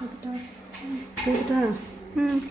아, 여기다. 여기다. 응.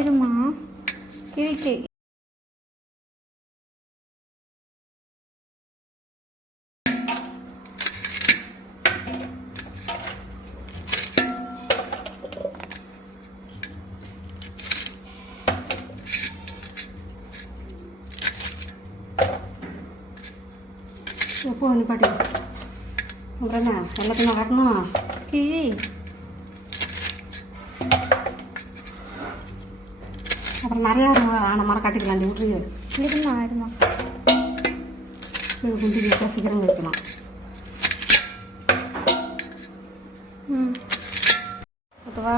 இருமா? இருக்கு எப்போ வந்து பாட்டி? அப்புறம் என்ன? எல்லாத்தையும் காட்டணும்? கிழி அப்புறம் நிறையா ஆன மரம் காட்டிக்கலாம் விட்ரு இருமா இருமா குண்டி வச்சா சீக்கிரம் வைக்கலாம் ஓகேவா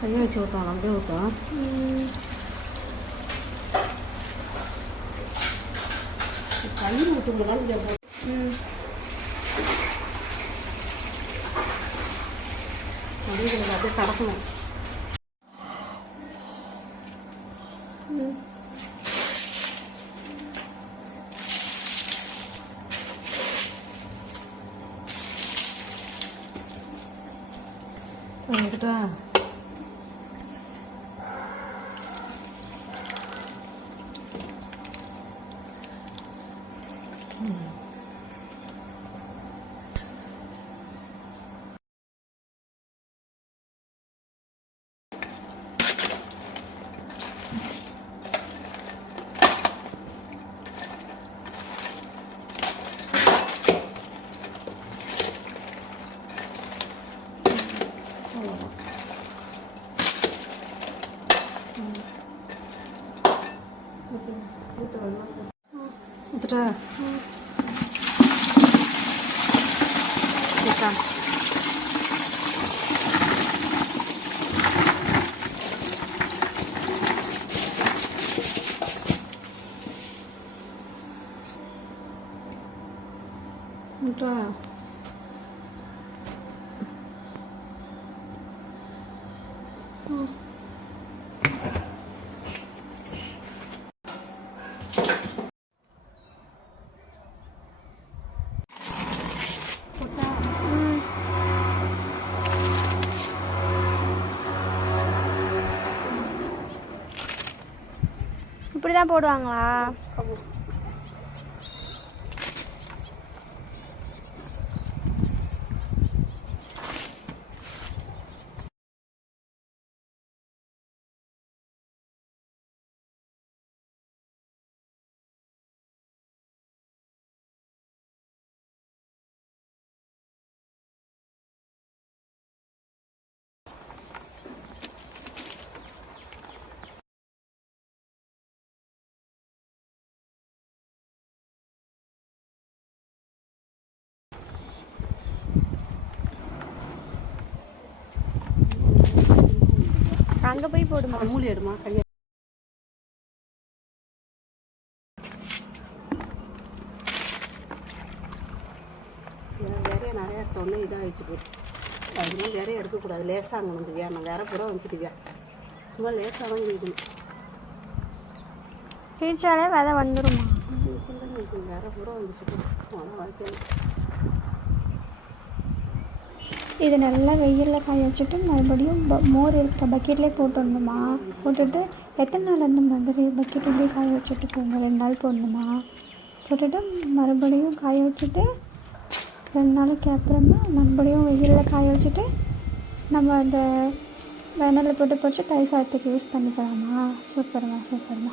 கையை வச்சு ஊற்றணும் அப்படியே ஊற்றும் கை ஊற்றுங்களான்னு அப்படியே அப்படியே கடக்கணும். 哪个段？对呀。对呀。对呀。இப்படி தான் போடுவாங்களா அங்கே போய் போடுமா? மூலி எடுமா? நிறைய நிறைய எடுத்தோடனே இதாகிடுச்சு போட்டு அதனால நிறைய எடுக்கக்கூடாது. லேசாக அங்கே வந்து வேணும் வேற பூரா வந்துச்சுட்டு சும்மா லேசாக தான் இருக்கணும் கிழிச்சாலே விதை எனக்கு வேற கூட வந்துச்சு போன வாழ்க்கையில் இதை நல்லா வெயிலில் காய வச்சுட்டு மறுபடியும் ப- மோர் இருக்கிற பக்கெட்லேயே போட்டுடணுமா? போட்டுட்டு எத்தனை நாள் அந்த மாதிரி பக்கெட்லேயே காய வச்சுட்டு போங்க ரெண்டு நாள் போடணுமா? போட்டுட்டு மறுபடியும் காய வச்சுட்டு ரெண்டு நாளைக்கு அப்புறமா மறுபடியும் வெயிலில் காய வச்சுட்டு நம்ம அந்த வெனலில் போட்டு பொரிச்சு தயிர் சாதத்துக்கு யூஸ் பண்ணிக்கலாமா? சூப்பர்மா சூப்பர்மா.